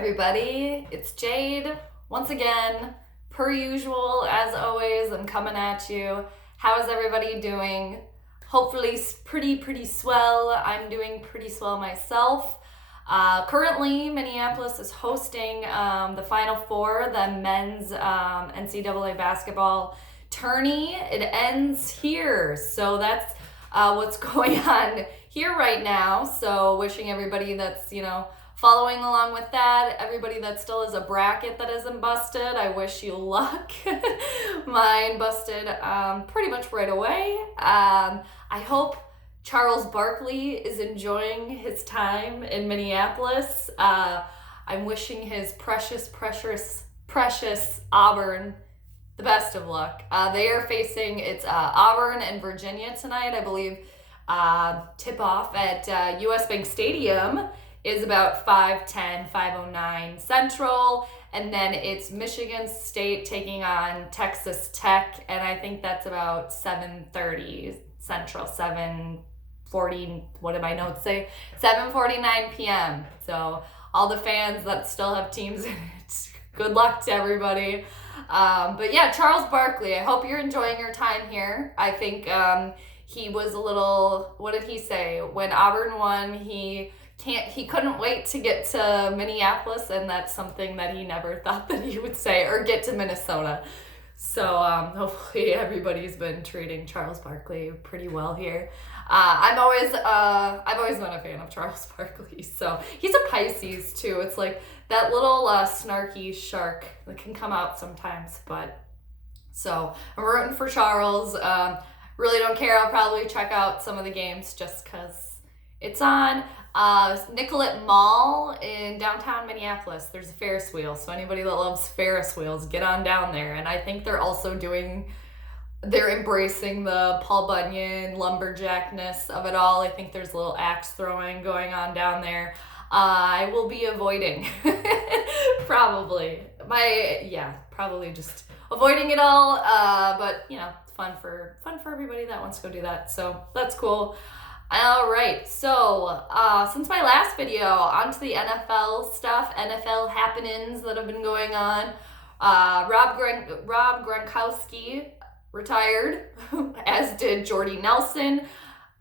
everybody, it's Jade. Once again, per usual, as always, I'm coming at you. How is everybody doing? Hopefully pretty swell. I'm doing pretty swell myself. Currently, Minneapolis is hosting the Final Four, the men's NCAA basketball tourney. It ends here, so that's what's going on here right now. So wishing everybody that's, following along with that, everybody that still has a bracket that isn't busted, I wish you luck. Mine busted pretty much right away. I hope Charles Barkley is enjoying his time in Minneapolis. I'm wishing his precious Auburn the best of luck. They are facing, it's Auburn and Virginia tonight, I believe. Tip-off at US Bank Stadium is about 5:10, 5:09 Central, and then it's Michigan State taking on Texas Tech, and I think that's about 7:30 Central, 7:40, what did my notes say? 7:49 p.m. So all the fans that still have teams in it, good luck to everybody. But yeah, Charles Barkley, I hope you're enjoying your time here. I think he was a little, what did he say? When Auburn won, he couldn't wait to get to Minneapolis, and that's something that he never thought that he would say, or get to Minnesota. So hopefully everybody's been treating Charles Barkley pretty well here. I've always been a fan of Charles Barkley. So he's a Pisces too. It's like that little snarky shark that can come out sometimes. But so I'm rooting for Charles. Really don't care. I'll probably check out some of the games just because it's on. Nicollet Mall in downtown Minneapolis. There's a Ferris wheel, so anybody that loves Ferris wheels, get on down there. And I think they're embracing the Paul Bunyan lumberjackness of it all. I think there's a little axe throwing going on down there. I will be avoiding probably just avoiding it all. But it's fun for everybody that wants to go do that. So that's cool. All right, so since my last video, on to the NFL stuff, NFL happenings that have been going on. Rob Gronkowski retired, as did Jordy Nelson.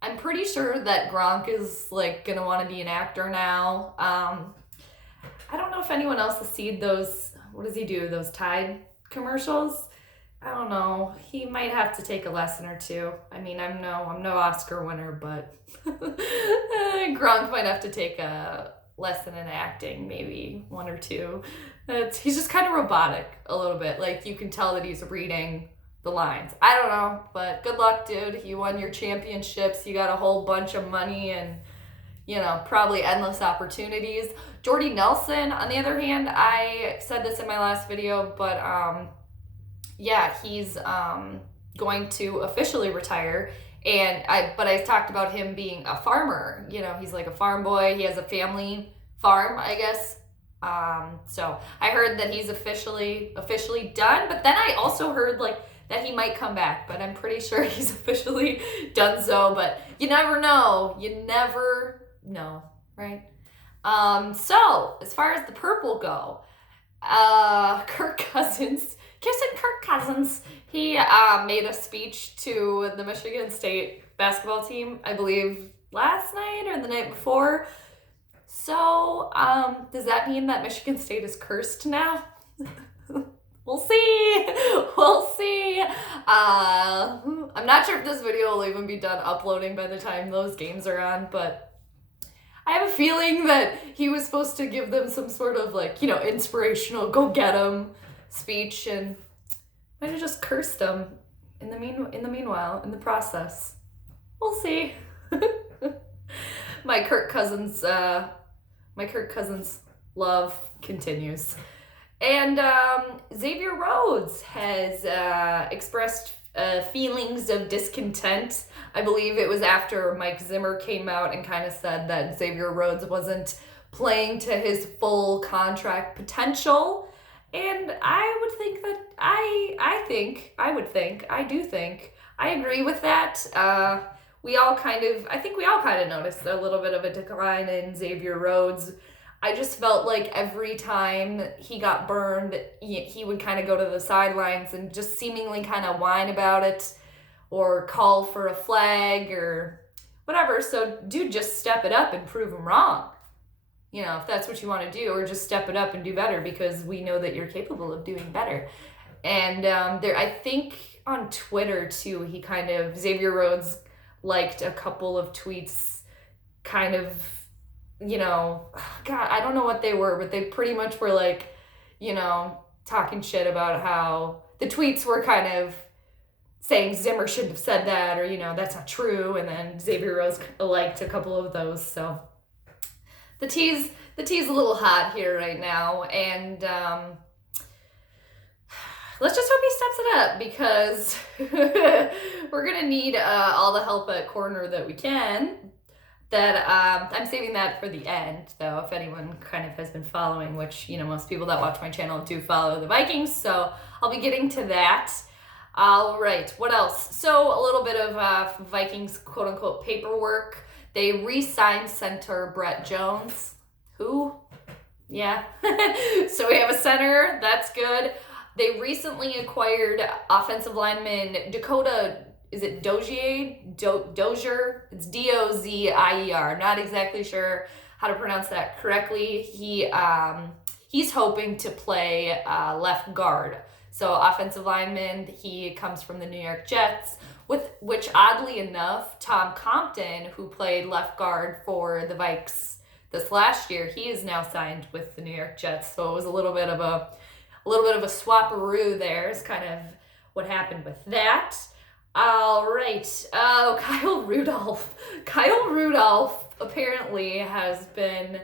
I'm pretty sure that Gronk is gonna want to be an actor now. I don't know if anyone else has seen those. What does he do? Those Tide commercials? I don't know. He might have to take a lesson or two. I mean, I'm no Oscar winner, but Gronk might have to take a lesson in acting, maybe one or two. He's just kind of robotic a little bit. You can tell that he's reading the lines. I don't know, but good luck, dude. You won your championships. You got a whole bunch of money and, probably endless opportunities. Jordy Nelson, on the other hand, I said this in my last video, but he's going to officially retire. But I talked about him being a farmer. He's like a farm boy. He has a family farm, I guess. So I heard that he's officially done. But then I also heard that he might come back. But I'm pretty sure he's officially done so. But you never know. You never know, right? So as far as the purple go, Kirk Cousins, he made a speech to the Michigan State basketball team, I believe last night or the night before. So, does that mean that Michigan State is cursed now? We'll see. I'm not sure if this video will even be done uploading by the time those games are on, but I have a feeling that he was supposed to give them some sort of inspirational go get 'em speech, and might have just cursed them in the meanwhile in the process. We'll see. My Kirk Cousins love continues. And Xavier Rhodes has expressed feelings of discontent. I believe it was after Mike Zimmer came out and kind of said that Xavier Rhodes wasn't playing to his full contract potential. And I would think that I agree with that. I think we all kind of noticed a little bit of a decline in Xavier Rhodes. I just felt like every time he got burned, he would kind of go to the sidelines and just seemingly kind of whine about it or call for a flag or whatever. So, dude, just step it up and prove him wrong. If that's what you want to do, or just step it up and do better, because we know that you're capable of doing better. And I think on Twitter too, Xavier Rhodes liked a couple of tweets kind of, God, I don't know what they were, but they pretty much were like, talking shit about how the tweets were kind of saying Zimmer shouldn't have said that, or, that's not true. And then Xavier Rhodes liked a couple of those. So the tea's a little hot here right now. And let's just hope he steps it up, because we're going to need all the help at corner that we can. I'm saving that for the end, though, if anyone kind of has been following, which, most people that watch my channel do follow the Vikings, so I'll be getting to that. All right, what else? So a little bit of Vikings quote-unquote paperwork. They re-signed center Brett Jones. Who? Yeah. So we have a center. That's good. They recently acquired offensive lineman Dakota. Is it Dozier? Dozier? It's Dozier. I'm not exactly sure how to pronounce that correctly. He's hoping to play left guard. So offensive lineman, he comes from the New York Jets, which oddly enough, Tom Compton, who played left guard for the Vikes this last year, he is now signed with the New York Jets. So it was a little bit of a swapperoo there is kind of what happened with that. All right. Oh, Kyle Rudolph. Kyle Rudolph apparently has been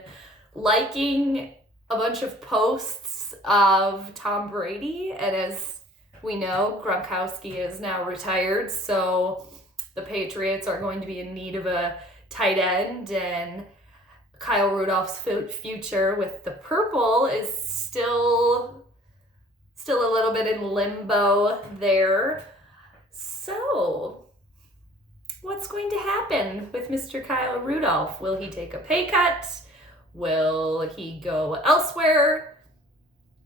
liking a bunch of posts of Tom Brady. And as we know, Gronkowski is now retired. So the Patriots are going to be in need of a tight end. And Kyle Rudolph's future with the purple is still a little bit in limbo there. So, what's going to happen with Mr. Kyle Rudolph? Will he take a pay cut? Will he go elsewhere?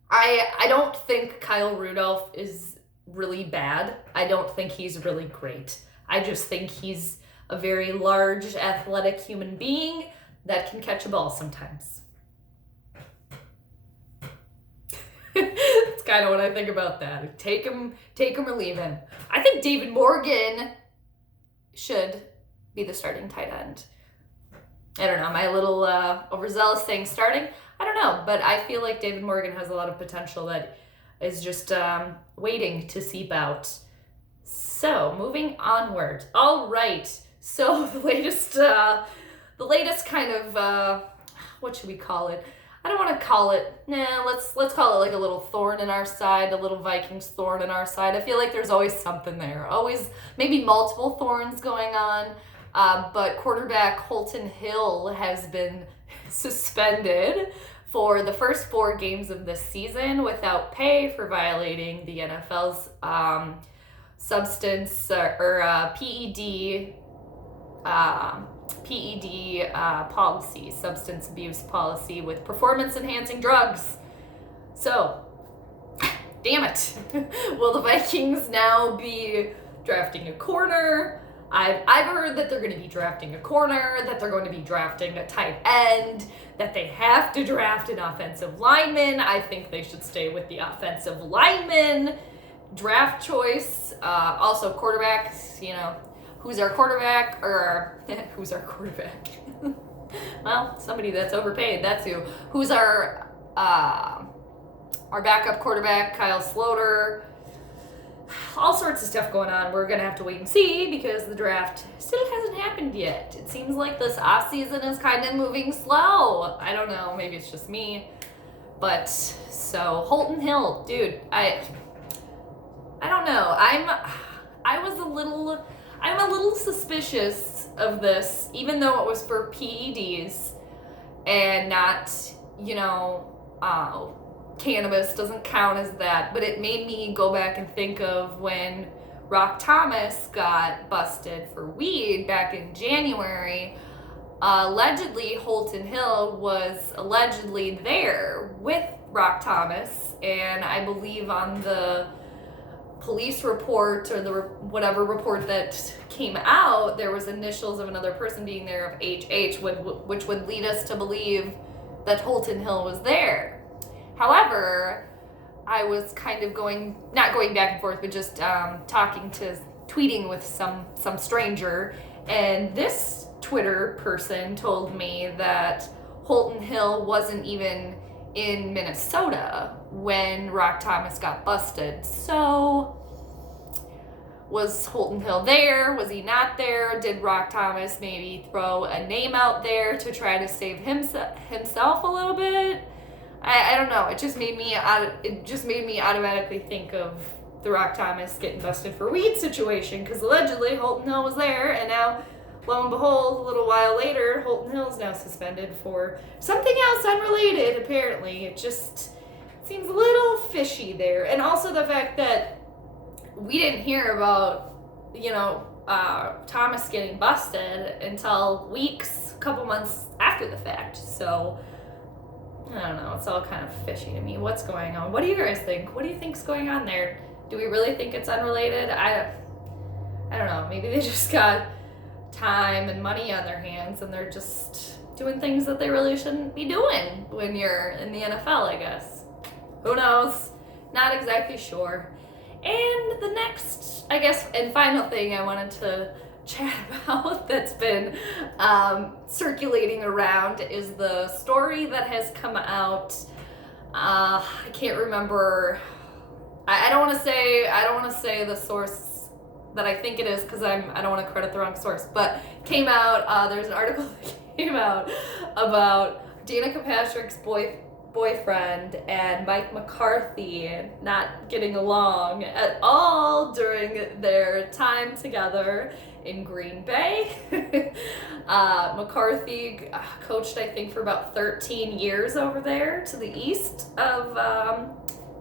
I don't think Kyle Rudolph is really bad. I don't think he's really great. I just think he's a very large, athletic human being that can catch a ball sometimes. That's kind of what I think about that. Take him or leave him. I think David Morgan should be the starting tight end. I don't know. Am I a little overzealous saying starting? I don't know, but I feel like David Morgan has a lot of potential that is just waiting to seep out. So, moving onward. All right. So, the latest kind of, what should we call it? I don't want to call it, let's call it like a little thorn in our side, a little Vikings thorn in our side. I feel like there's always something there, always maybe multiple thorns going on, but quarterback Holton Hill has been suspended for the first 4 games of this season without pay for violating the NFL's substance or PED policy, substance abuse policy with performance-enhancing drugs. So, damn it. Will the Vikings now be drafting a corner? I've heard that they're going to be drafting a corner, that they're going to be drafting a tight end, that they have to draft an offensive lineman. I think they should stay with the offensive lineman draft choice. Also, quarterbacks, who's our quarterback, or who's our quarterback? Well, somebody that's overpaid, that's who. Who's our backup quarterback, Kyle Sloter. All sorts of stuff going on. We're going to have to wait and see because the draft still hasn't happened yet. It seems like this offseason is kind of moving slow. I don't know, maybe it's just me. But, so, Holton Hill, dude, I don't know. I'm a little suspicious of this, even though it was for PEDs and not, cannabis doesn't count as that, but it made me go back and think of when Rock Thomas got busted for weed back in January. Allegedly, Holton Hill was allegedly there with Rock Thomas, and I believe on the police report or the whatever report that came out, there was initials of another person being there of HH, which would lead us to believe that Holton Hill was there. However, I was kind of not going back and forth, but just tweeting with some stranger, and this Twitter person told me that Holton Hill wasn't even in Minnesota when Rock Thomas got busted. So, was Holton Hill there? Was he not there? Did Rock Thomas maybe throw a name out there to try to save himself a little bit? I don't know. It just made me automatically think of the Rock Thomas getting busted for weed situation, because allegedly Holton Hill was there, and now, lo and behold, a little while later, Holton Hill is now suspended for something else unrelated, apparently. It just seems a little fishy there. And also the fact that we didn't hear about, Thomas getting busted until a couple months after the fact. So, I don't know. It's all kind of fishy to me. What's going on? What do you guys think? What do you think's going on there? Do we really think it's unrelated? I don't know. Maybe they just got time and money on their hands, and they're just doing things that they really shouldn't be doing when you're in the NFL, I guess. Who knows? Not exactly sure. And the next, I guess, and final thing I wanted to chat about that's been circulating around is the story that has come out. I can't remember. I don't want to say the source that I think it is, because I don't want to credit the wrong source, but came out, there's an article that came out about Danica Patrick's boyfriend and Mike McCarthy not getting along at all during their time together in Green Bay. McCarthy coached, I think, for about 13 years over there to the east of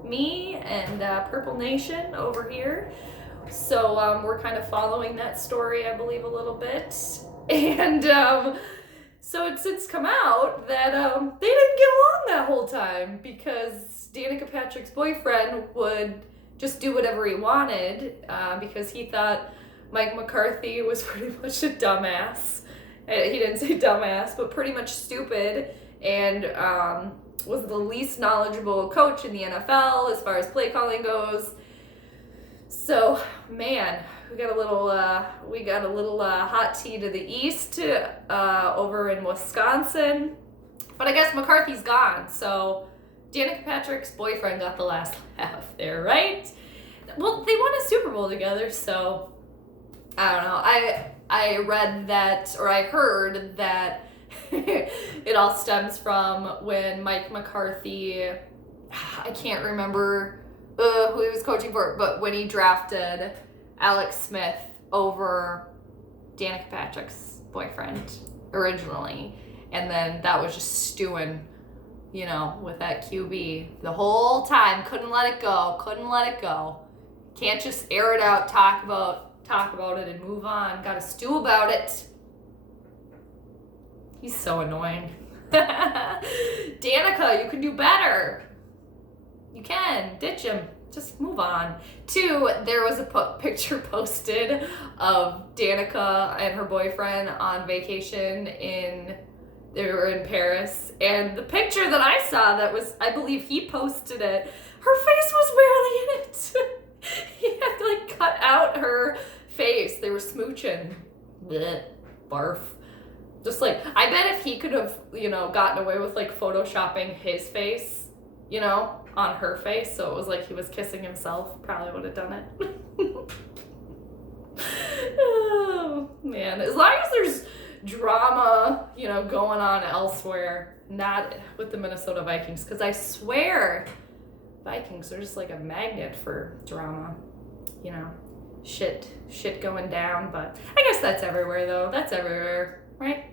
me and Purple Nation over here. So we're kind of following that story, I believe, a little bit. And so it's since come out that they didn't get along that whole time, because Danica Patrick's boyfriend would just do whatever he wanted because he thought Mike McCarthy was pretty much a dumbass. He didn't say dumbass, but pretty much stupid, and was the least knowledgeable coach in the NFL as far as play calling goes. So, man, we got a little hot tea to the east over in Wisconsin. But I guess McCarthy's gone, so Danica Patrick's boyfriend got the last laugh there, right? Well, they won a Super Bowl together, so I don't know. I read that, or I heard that it all stems from when Mike McCarthy, I can't remember who he was coaching for, but when he drafted Alex Smith over Danica Patrick's boyfriend originally, and then that was just stewing, with that QB the whole time. Couldn't let it go. Can't just air it out, talk about it and move on. Gotta stew about it. He's so annoying. Danica, you can do better. You can. Ditch him. Just move on. 2, there was a picture posted of Danica and her boyfriend on vacation they were in Paris. And the picture that I saw I believe he posted it, her face was barely in it. He had cut out her face. They were smooching. Blech. Barf. Just I bet if he could have, gotten away with photoshopping his face, on her face, so it was he was kissing himself, probably would have done it. Oh, man. As long as there's drama, going on elsewhere, not with the Minnesota Vikings, because I swear Vikings are just a magnet for drama, shit going down. But I guess that's everywhere, though. That's everywhere, right?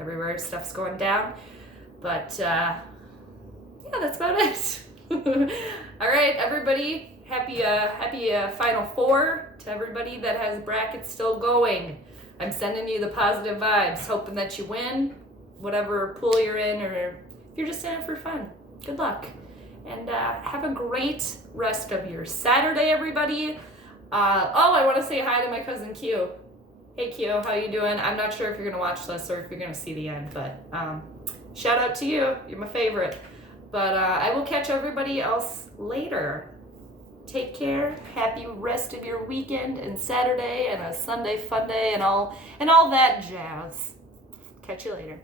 Everywhere stuff's going down. But yeah, that's about it. All right, everybody, happy Final Four to everybody that has brackets still going. I'm sending you the positive vibes, hoping that you win, whatever pool you're in, or if you're just in it for fun. Good luck. And have a great rest of your Saturday, everybody. I want to say hi to my cousin Q. Hey Q, how you doing? I'm not sure if you're going to watch this or if you're going to see the end, but shout out to you. You're my favorite. But I will catch everybody else later. Take care. Happy rest of your weekend and Saturday and a Sunday fun day and all that jazz. Catch you later.